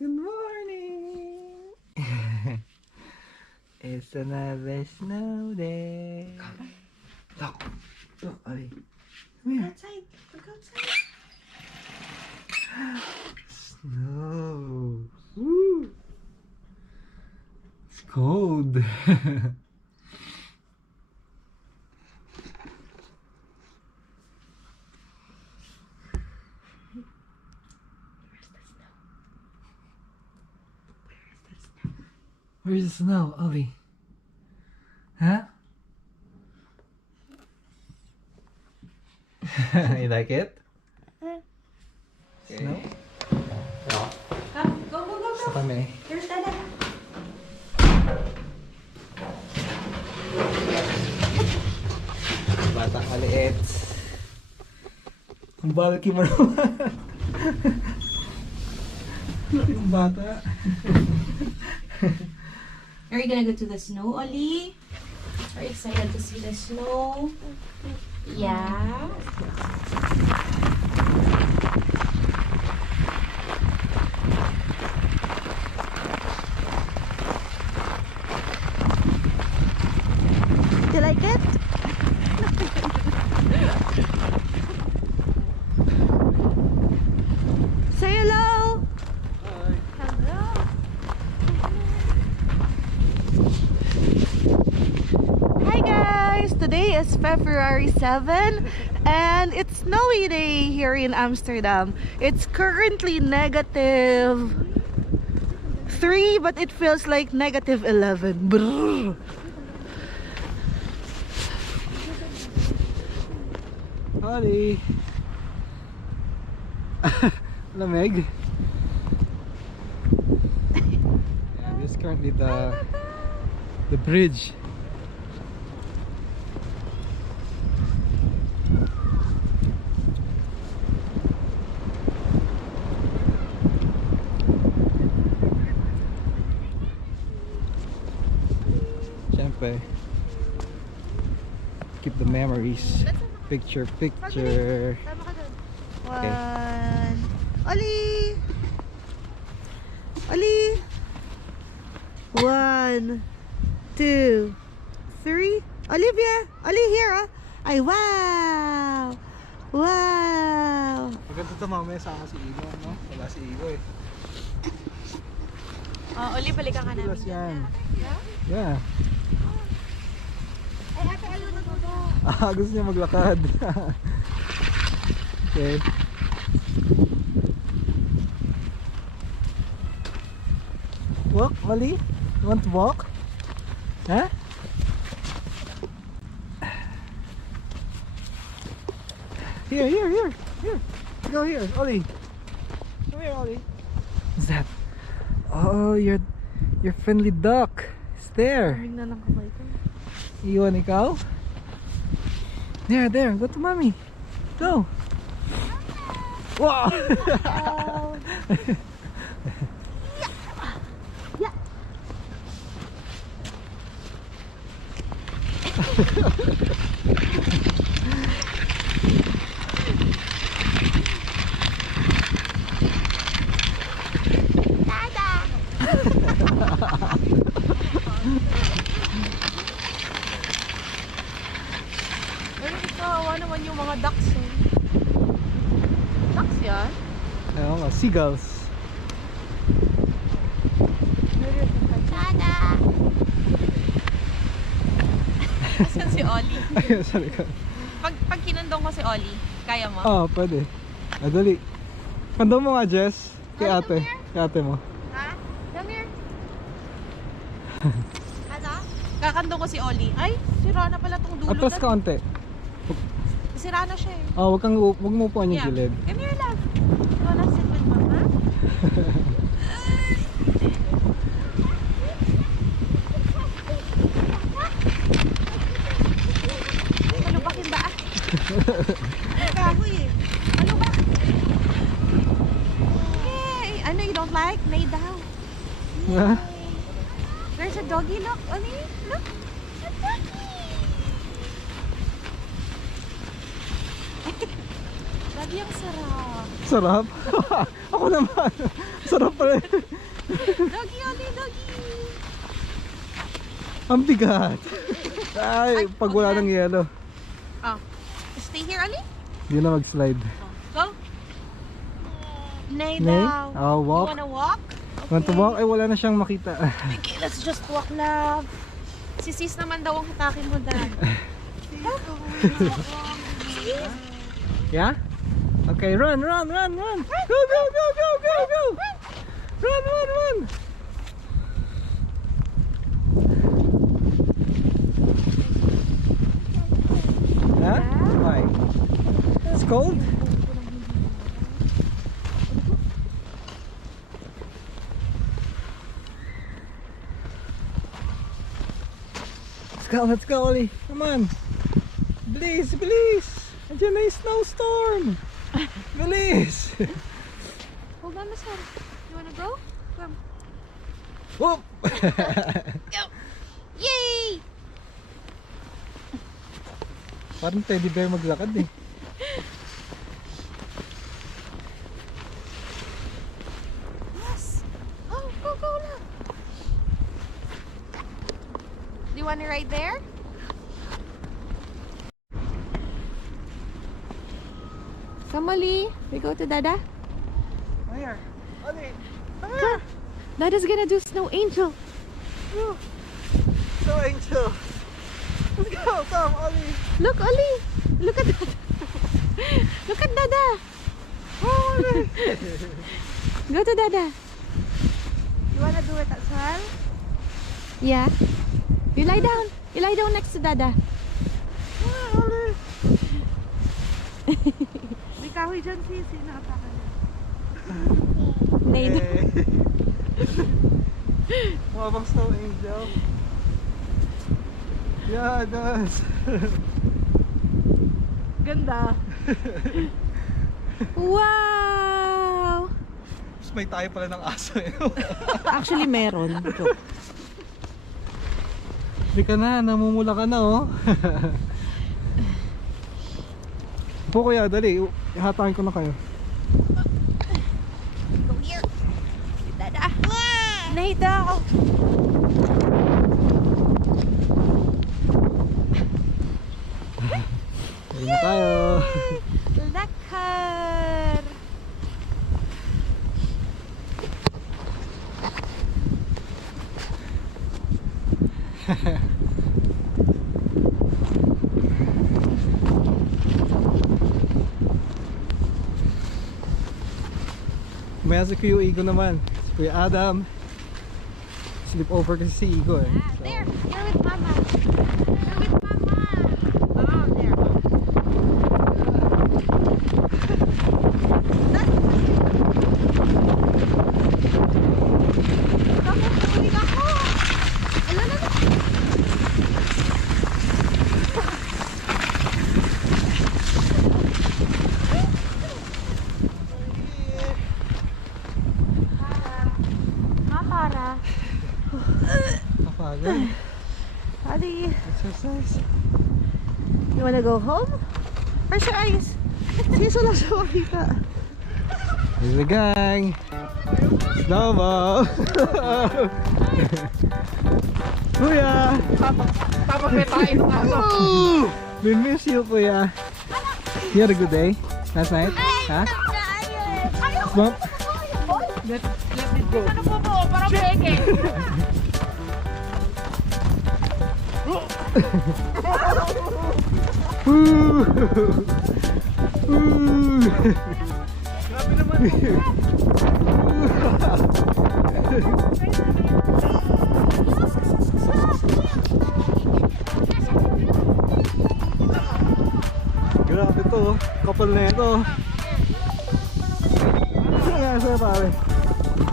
Good morning! It's another snow day. Look, look, Ali. Come here. Outside. Look outside. Snow. Woo! It's cold. Where's the snow, Ollie? Huh? You like it? Snow? Come, go, go, go, Sa go. kami. Here's Dada. Batang maliit. Ang balaki mo naman. Yung bata. Are you gonna go to the snow, Ollie? Are you excited to see the snow? Yeah. Do you like it? Say hello. Hello. Hi guys! Today is February 7 and it's snowy day here in Amsterdam. It's currently -3 but it feels like -11. Brrr. Ollie. Lamig. Yeah, this is currently the bridge. Siyempre, keep the memories. Picture. Okay. One. Ollie! Ollie! 1, 2, 3. Olivia! Ollie here, ah! Ay, wow! Wow! Maganda ito mamaya sama si Igo, no? Wala si Igo eh. Ollie, balikan ka namin. Tulas yan. Yeah. Ay, ate, ayaw na to. Gusto niya maglakad. Okay. Walk, Molly? You want to walk? Huh? Here. Go here, Ollie. Come here, Ollie. What's that? Oh, your friendly duck is there. Kaming na lang kamay ko. Iwan ikaw? There, go to mommy. Go. Wow. Yeah. Pero ikaw, naman yung mga ducks eh. Ducks yan? Ayaw nga, seagulls. Tada! Asan si Ollie? Ayun, sa likod. Pag kinandong ko si Ollie, kaya mo? Oo, pwede. Dali. Kandong mo nga, Jess. Kay Ollie, ate. come here. Kay ate mo. Ha? Come here. Ano? Kakandong ko si Ollie. Ay, sira na pala tong dulo. Atras ka onte. Sira na siya eh. Oh, wag mo upuan yung gilid. Come here, love. You wanna sit with mama? Ano ba kinda? Kahoy eh. Ano ba? Yay! Ano you don't like? Lay down. Ha? There's a doggy, look. Oni, look. A doggy. Daddy, ang sarap. Sarap? Ako naman. Sarap pala. Doggy, Oli, doggy. Ang bigat. Ay, pag wala ng yelo. Oh. Stay here, Oli. Hindi na mag-slide. Go. Nay Nay? daw. Oh, walk. You wanna walk? Want to walk? Ay, wala na siyang makita. Okay, let's just walk, love. Si sis naman daw ang hatakin mo, Dad. Yeah? Okay, run, run, run, run. Go, go, go, go, go, go. Run, run, run. Huh? Why? It's cold? Let's go, Oli. Come on. Bilis, bilis. Andiyan na yung snowstorm. Bilis. Hold on, Miss Home. You wanna go? Come. Whoop. Go. Yay! Parang teddy bear maglakad eh. Yes. Oh, go, go, look. Do you want to ride there? Come, Oli. We go to Dada. Here. Oli. Come. Dada's gonna do snow angel. So angel. Let's go. Come, Oli. Look, Oli. Look at Dada. Look at Dada. Oh, Oli. Go to Dada. You wanna do it as well? Yeah. You lie down. You lie down next to Dada. Ah, Oli. May kahoy dyan, Sisi. Nakapakan niya. Nade. Mukha bang snow angel? Yeah, it does. Ganda. Wow! Mas may tayo pala ng aso eh. Actually, meron. Hindi ka na, namumula ka na oh. Po kuya, dali. Ihatakin ko na kayo. Go here. Dada. Nada. Ayun na tayo. Lakar. Maya si Kuya Igo naman. Si Kuya Adam. Sleep over kasi si Igo eh. So, There. You're with Mama. You're with Mama. Oh, there. Ulit ako. Ala na. Makara. kapagod. Adi, Exercise. you wanna go home? Where's your eyes? Siso lang siya makita. Here's the gang. Snowball. Kuya. Tapos may tayo ng aso. We miss you, Kuya. You had a good day last night? Huh? Bump? Let it go. Ano po po? Parang peke. Woo! Woo! Grabe naman. Grabe to, kapal na ito. Ano nga sa'yo pare?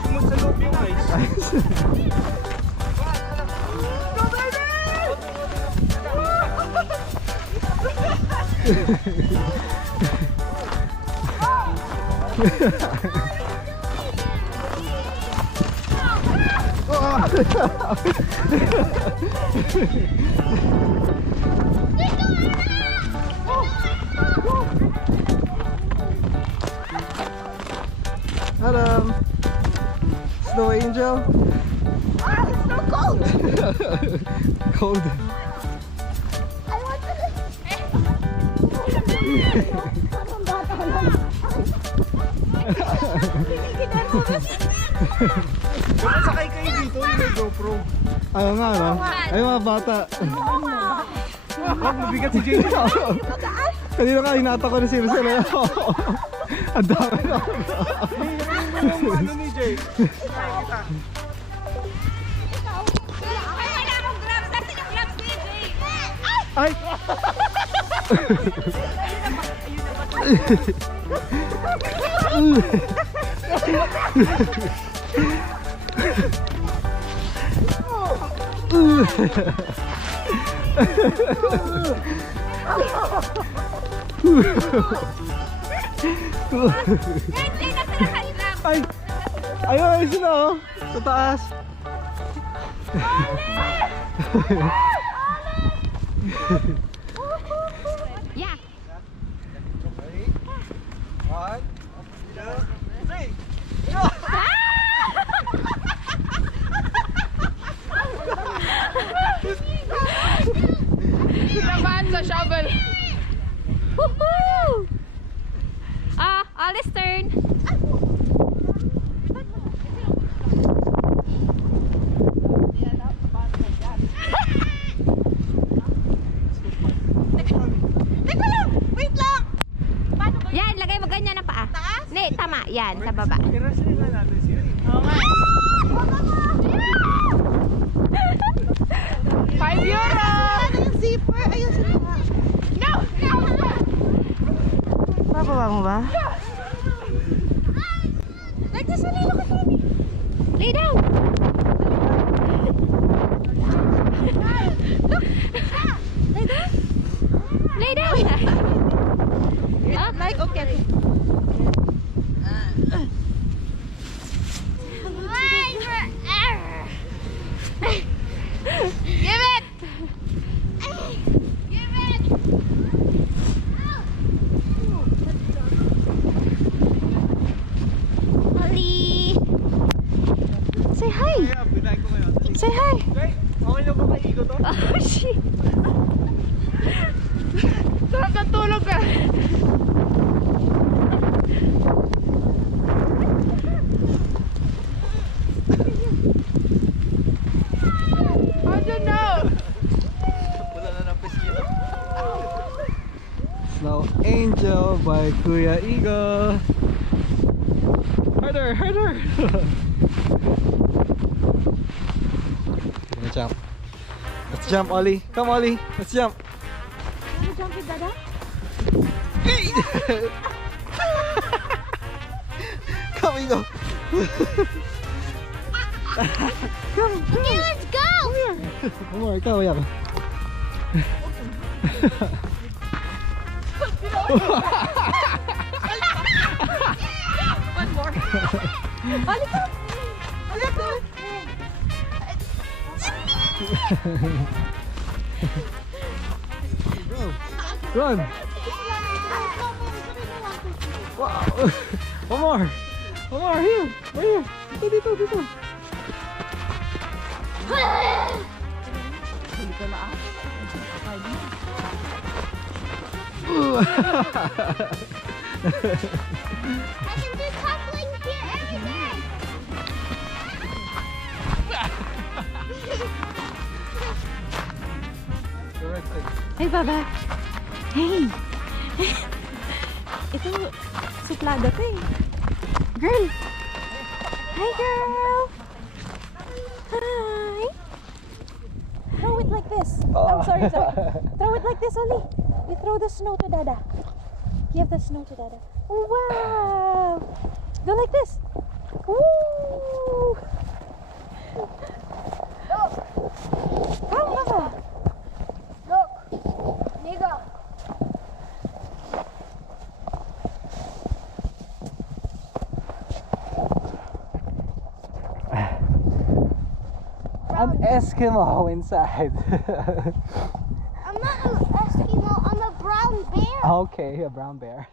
Sumod sa loob yung guys. Adam. Snow Angel. Ah, it's so cold. Cold. I want to. Sakay kayo dito, yung may GoPro. Ayaw nga, no? Ayaw mga bata. Mabigat si Jay. Kanina ka, hinata ko na sila. Ang dami na. Ano ni Jay? Ay! Ay! Ayun, sila oh! Sa taas! Yeah. One, two, three. Kinabahan sa shovel. Woohoo! Alice turn. Teka lang, wait lang. Yan, lagay mo ganyan na paa. Taas? Hindi, tama. Yan, sa baba. I-wrestling na natin sila. €5! Ano yung zipper? Ayun sila nga. No! Bababa mo ba? Like this one, look at me. Lay down. Look. Lay down. Lay down. Like, okay. Give it. Give it. Oli. Say hi. Kaya, binahin ko kayo. Say hi. Jay, okay na ba kaigo to? Oh, shit. Sarap ng tulog ka. I don't know. Wala na ng pisnito. Snow Angel by Kuya Igo. Harder, harder. Gonna jump. Let's jump, Ollie. Come, Ollie. Let's jump. Wanna jump with Dada? Come, Igo. Okay, let's go. One more, ikaw, yan. One more. Run. Wow. One more. One more, here. Right here. Dito, dito. I can do coupling here everywhere. Hey, Baba. Hey. Ito, suplada to eh. Girl. Hi, girl. Hi. Throw it like this. Oh, sorry. Throw it like this, Oli. You throw the snow to Dada. Give the snow to Dada. Wow. Go like this. Woo. Come, Baba. Look. Niga. An Eskimo inside. I'm not an Eskimo, I'm a brown bear. Okay, a brown bear.